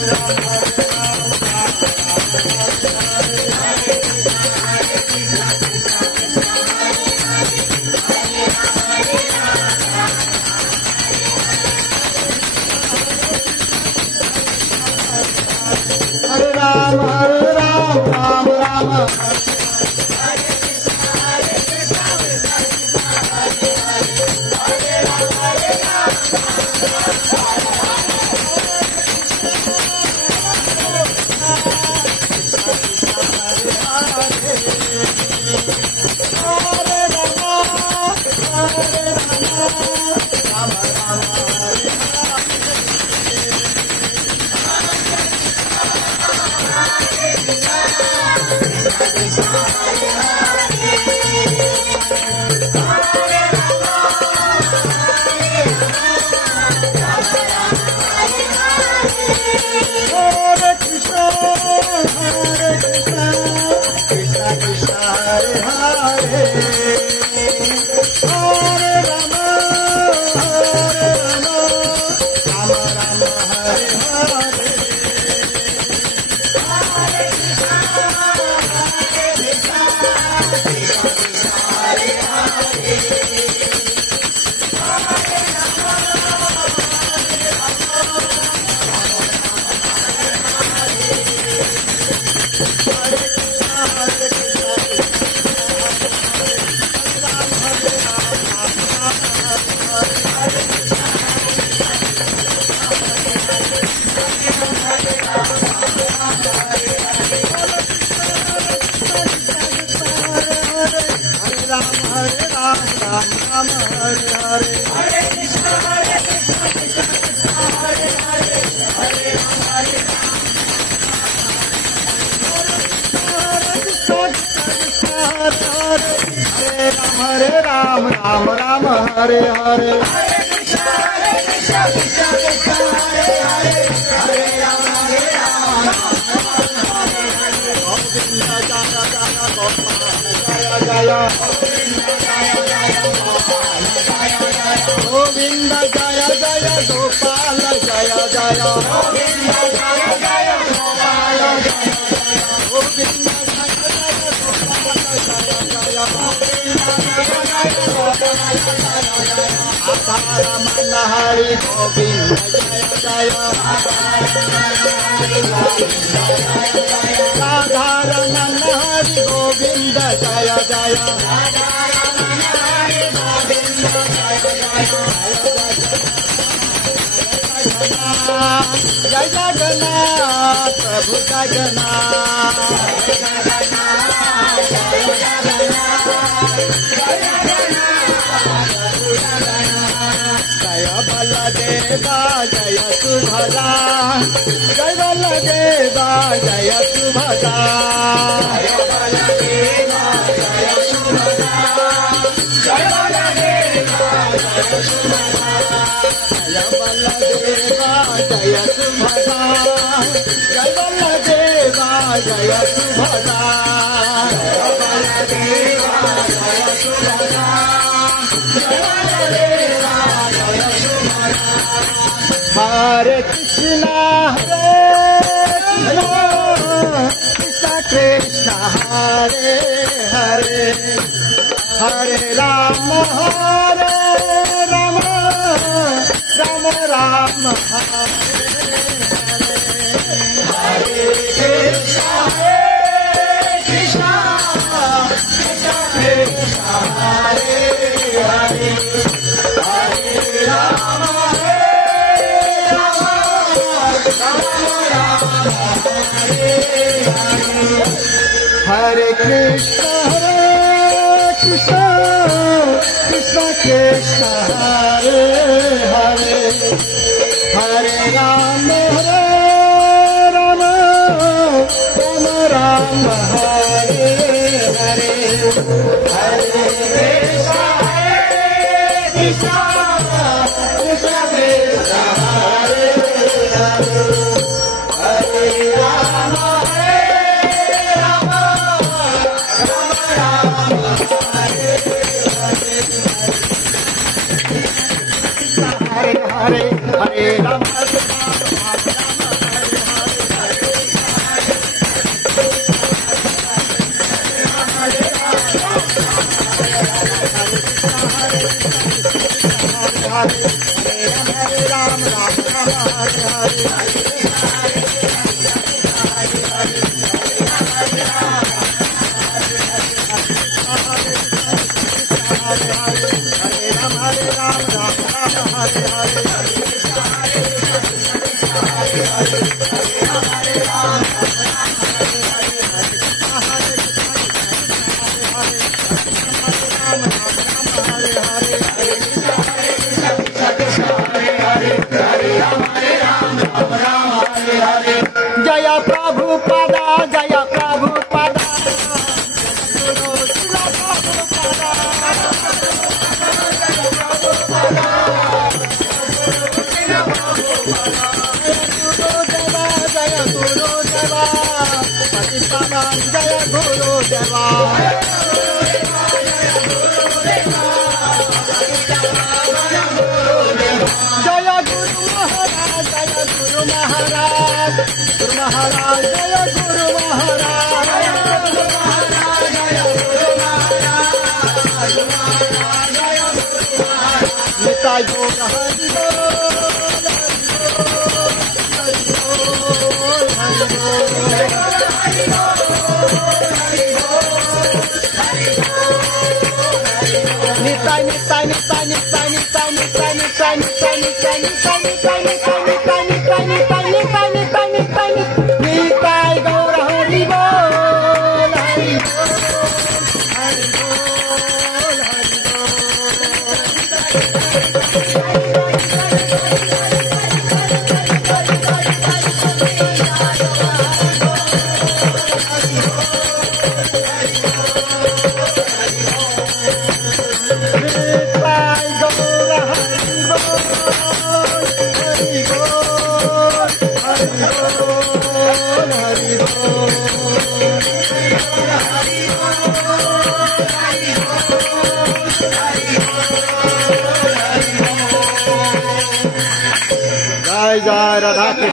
Hare Krishna, Krishna Krishna, Hare Hare, Hare Rama, Rama Rama, Hare Krishna, Krishna Krishna, Hare Hare, Hare Rama. Hare Krishna, Krishna Krishna, Hare Hare, Hare Rama, Rama Rama, Hare Hare, Hare Krishna, Krishna Krishna, Hare Hare, Hare Rama. Hare Hare Hare Rama Hare Rama Ram Ram Hare Hare जय प्रभुपादा जय प्रभुपादा जय गुरुदेवा जय गुरुदेवा गुरु महाराज जय गुरु महाराज निताई गौर हरि निताई निताई निताई निताई निताई निताई निताई निताई निताई निताई निताई गौर हरि बोल हरि बोल हरि जय जय राधा।